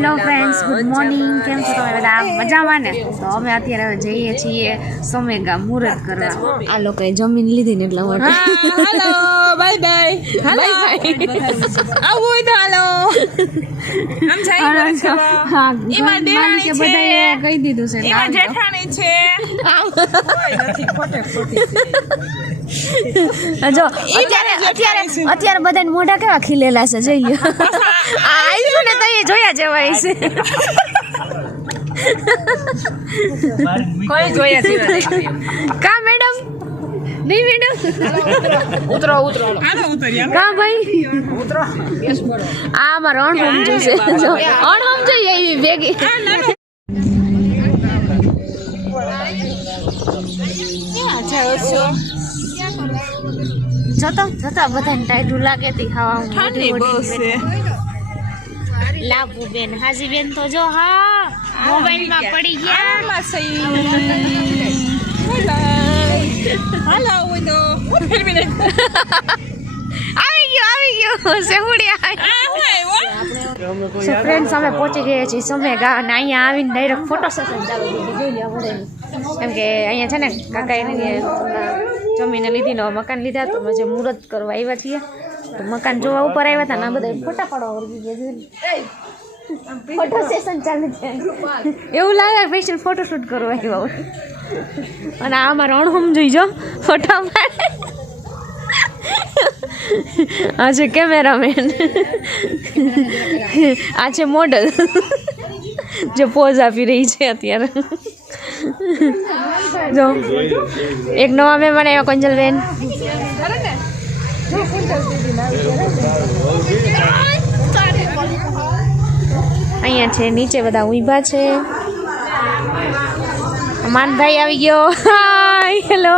Hello friends, good morning. કેમ છો તમે બધા? મજામાં ને? તો અમે અત્યારે જઈએ છીએ સોમેગા મુહૂર્ત કરવા. આ લોકોએ જમીન લીધી ને એટલા માટે. Hello, bye bye. Bye bye. આવું હોય તો હાલો. આમ જાય હા, એમાં દેરાણી છે, બધાએ કહી દીધું છે. એમાં જેઠાણી છે. કોઈ નથી, ખોટે ખોટી જો અત્યારે બધાને મોઢા કેવા ખીલેલા છે, જોઈ લ્યો. આવીશું ને તો એ જોયા જેવાય છે. કોઈ જોયા જેવા કા મેડમ? નહીં મેડમ, ઉતરો હાલો ઉતર્યા કા ભાઈ ઉતરો આ મારો અણહમજો છે. જો અણહમજો એવી ભેગી. જતો બધાને ટાઈટું લાગે તી ખાવા. ઠંડી બહુ છે. લાભુ બેન, હાજી બેન તો જો હા મોબાઈલમાં પડી ગયા. આમાં સહી હાલો હોય તો ફેરવી આવી ગયો સેહુડિયા. સો ફ્રેન્ડ્સ, અમે પહોંચી ગયા છીએ સોમેગા અને અહીંયા આવીને ડાયરેક્ટ ફોટો સેશન ચાલુ થઈ જોઈ લે આપણે. કેમ કે અહીંયા છે ને કાકાએ જમીને લીધી ને મકાન લીધા તો જે મુહૂર્ત કરવા આવ્યા છીએ તો મકાન જોવા ઉપર આવ્યા હતા ને આ બધા ફોટા પાડવા વળગી ગયા. ફોટો સેશન ચાલુ છે એવું લાગે સ્પેશિયલ ફોટોશૂટ કરવા આવ્યા હોય. અને આ અમારો અણહમ જોઈજો ફોટા પાડે. આ છે કેમેરામેન, આ છે મોડલ જે પોઝ આપી રહી છે અત્યારે. જો એક નવા મહેમાન આવ્યા, કંજલબેન. અહીંયા છે નીચે બધા ઊભા છે. માનભાઈ આવી ગયો. હાય, હેલો.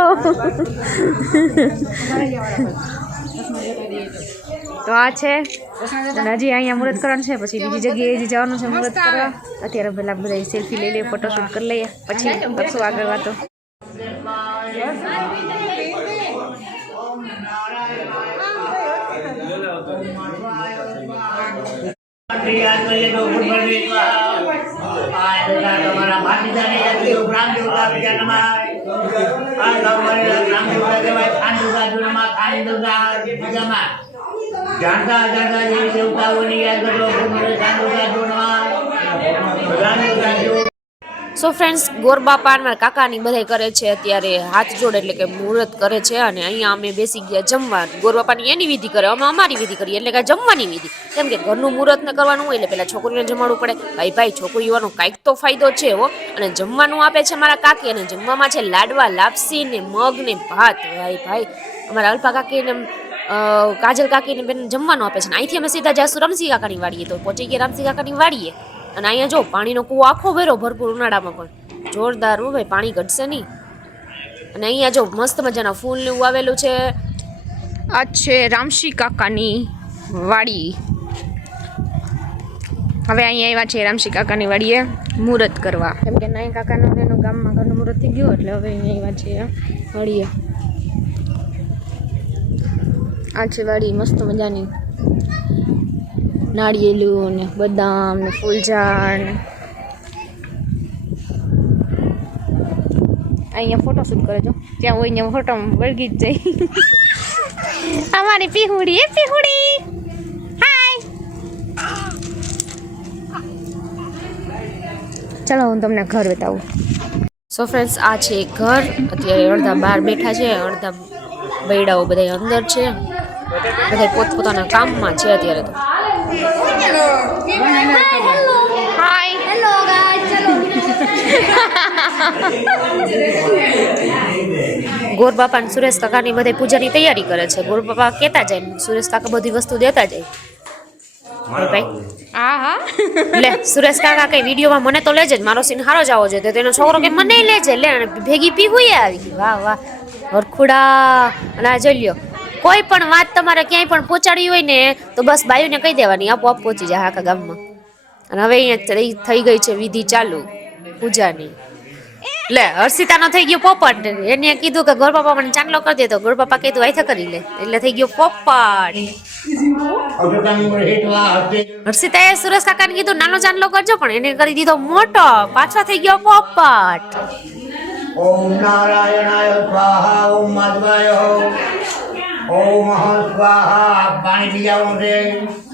તો આ છે અને હજી અહીંયા મુહૂર્ત કરવાનું છે, પછી બીજી જગ્યાએ હજી જવાનું છે મુહૂર્ત કરવા. અત્યારે પહેલાં બધા સેલ્ફી લઈ લઈએ, ફોટોશૂટ કરી લઈએ, પછી કરશું આગળ વાતો. જાણતા જાણતા દેવી દેવતાઓની યાદ કરો. સો ફ્રેન્ડ્સ, ગોરબાપા મારા કાકાની બધા કરે છે અત્યારે હાથ જોડ, એટલે કે મુહૂર્ત કરે છે. અને અહીંયા અમે બેસી ગયા જમવા. ગોરબાપાની એની વિધિ કરે, અમે અમારી વિધિ કરીએ, એટલે કે જમવાની વિધિ. કેમ કે ઘરનું મુહૂર્ત ને કરવાનું હોય એટલે પેલા છોકરીને જમાડવું પડે. ભાઈ છોકરીઓનો કાંઈક તો ફાયદો છે હો. અને જમવાનું આપે છે મારા કાકી, અને જમવામાં છે લાડવા, લાપસી ને મગ ને ભાત. ભાઈ અમારા અલ્પા કાકી ને કાજલ કાકીને બેન જમવાનું આપે છે. ને અહીંથી અમે સીધા જઈશું રામસિંહ કાકાની વાડીએ. તો પહોંચી ગયા રામસિંહ કાકાની વાડીએ. અને અહીંયા જો પાણીનો કૂવો આખો ભર્યો, ભરપૂર ઉનાળામાં પણ જોરદાર હો ભાઈ, પાણી ઘટશે નહીં. અને અહીંયા જો મસ્ત મજાના ફૂલ ને એવું આવેલું છે. આ છે રામસિંહ કાકાની વાડી. હવે અહીંયા આવ્યા છે રામસિંહ કાકાની વાડીએ મુહૂર્ત કરવા. કેમ કે નાઈ કાકાનું એનું ગામમાં ઘરનું મુહૂર્ત થઈ ગયું, એટલે હવે અહીંયા આવ્યા છે વાડીએ. આ છે વાડી મસ્ત મજાની, નાળિયેલું ને બદામ ને ફૂલઝાડ ને. અહીંયા ફોટોશૂટ કરે જો, ત્યાં હોય અહીંયા ફોટો વળગી જ જાય. અમારી પીહુડી, એ પીહુડી હાય. ચલો હું તમને ઘર બતાવું. સો ફ્રેન્ડ્સ, આ છે ઘર. અત્યારે અડધા બહાર બેઠા છે, અડધા બૈડાઓ બધા અંદર છે. બધા પોતપોતાના કામમાં છે અત્યારે. તો હાય, હેલો ગાઈસ. ગોરબાપા અને સુરેશ કાકાની બધા પૂજાની તૈયારી કરે છે. ગોરબાપા કહેતા જાય, સુરેશ કાકા બધી વસ્તુ દેતા જાય. ભાઈ હા લે, સુરેશ કાકા કઈ વિડીયોમાં મને તો લેજે, મારો સીન સારો જ આવો જોઈએ. તેનો છોકરો કે મને લેજે, લે ભેગી પીહુએ આવી ગઈ. વાહ વાહ હરખુડા. અને આ જોઈ લ્યો, કોઈ પણ વાત તમારે ક્યાંય પણ પહોંચાડવી હોય ને તો બસ બાયુને કહી દેવાની, આપોઆપ પહોંચી જાય આખા ગામમાં. અને હવે અહીંયા થઈ ગઈ છે વિધિ ચાલુ પૂજાની. લે હર્ષિતાનો થઈ ગયો પોપટ. એને કીધું કે ગોરબાપા મને ચાંદલો કરી દે તો ગોરબાપા કીધું આયથા કરી લે એટલે થઈ ગયો પોપટ. હર્ષિતાએ સુરેશ કાકાને કીધું નાનો ચાંદલો કરજો પણ એને કરી દીધો મોટો. પાછો થઈ ગયો પોપટ. ઓમ નારાયણાય સ્વાહા ઓમ માધવાય ઓમ સ્વાહા. પાણી પી જવાનું છે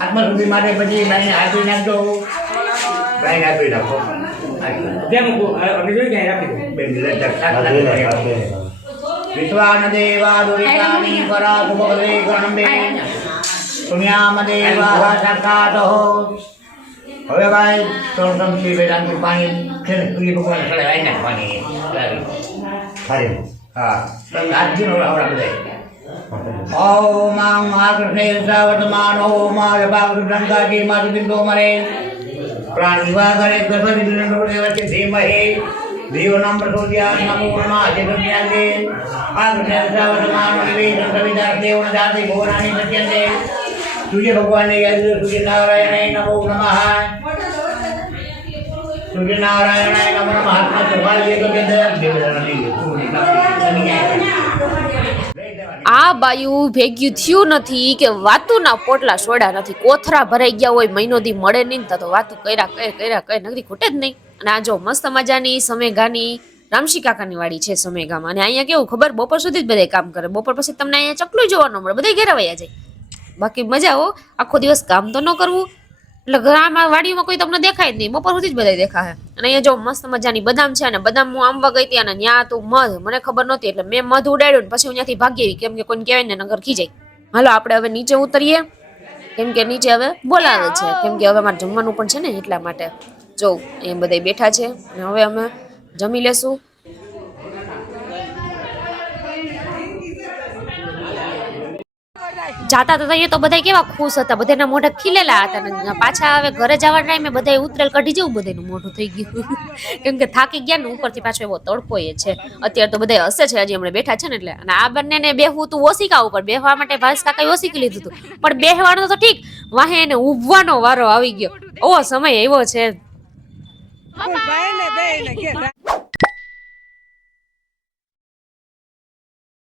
આત્મા સુધી માટે પછી ભાઈને આપી નાખજો. ભાઈને આપી નાખો. વિશ્વાનદેવા દુરિતાની પરા સુભદ્રે ગણંબે પુણ્યામદેવા સાક્ષાત. હવે ભાઈ ત્રણ વેદાંત પાણી છે ને સૂર્ય ભગવાન ચડાવી નાખવાની. હા તમે આજનો આવડા બધા ઓમ મહાકૃષ્ણે વર્તમાન ઓમ ગંગાજી માતુ બિંદુ મરે પ્રાણીવા કરે ગસરી વચ્ચે ધીમહે દેવનામ પ્રસોદ્યા નમો નમઃ જગન્યાગે આકૃષ્ણે વર્તમાન વિદાર દેવ દાતી ભુવનાની સત્યંતે સૂર્ય ભગવાન સૂર્ય નારાયણ નમો નમઃ સૂર્ય નારાયણ નમો નમઃ હાથમાં સવાલ તો કે આ બાયું ભેગ્યું થયું નથી કે વાતુના પોટલા સોડા નથી. કોથરા ભરાઈ ગયા હોય મહિનો દી મળે નહીં તો વાતું કર્યા કઈ નગરી ખૂટે જ નહીં. અને આ જો મસ્ત મજાની સમેગાની રામશી કાકાની વાડી છે સમેગામાં. અને અહીંયા કેવું ખબર બપોર સુધી જ બધા કામ કરે. બપોર પછી તમને અહીંયા ચકલું જોવાનું મળે. બધા ઘેરા વયા જાય. બાકી મજા હો આખો દિવસ કામ તો ન કરવું એટલે ઘરમાં વાડીમાં કોઈ તમને દેખાય જ નહીં. બપોર સુધી જ બધા દેખાય. અને અહીંયા જો મસ્ત મજાની બદામ છે અને બદામ હું આંબવા ગઈ હતી અને ત્યાં તું મધ મને ખબર નહોતી એટલે મેં મધ ઉડાડ્યું ને પછી હું ત્યાંથી ભાગી આવી કેમ કે કોઈને કહેવાય ને નગર ખીજાય. હાલો આપણે હવે નીચે ઉતરીએ કેમ કે નીચે હવે બોલાવે છે કેમ કે હવે મારે જમવાનું પણ છે ને એટલા માટે. જો એ બધા બેઠા છે અને હવે અમે જમી લેશું. જાતા હતા અહીંયા તો બધા કેવા ખુશ હતા. બધાના મોઢા ખીલેલા હતા ને પાછા હવે ઘરે જવા ટાઈમે બધા ઉતરેલ કાઢી જેવું બધાનું મોઢું થઈ ગયું કેમ કે થાકી ગયા ને ઉપરથી પાછો એવો તડકો એ છે. અત્યારે તો બધા હસે છે હજી હમણાં બેઠા છે ને એટલે. અને આ બંનેને બેહવું તું ઓશિકા ઉપર બેહવા માટે ભાસ કાકાએ ઓશીકી લીધું હતું પણ બેહવાનું તો ઠીક વાહે એને ઊભવાનો વારો આવી ગયો. ઓવો સમય આવ્યો છે.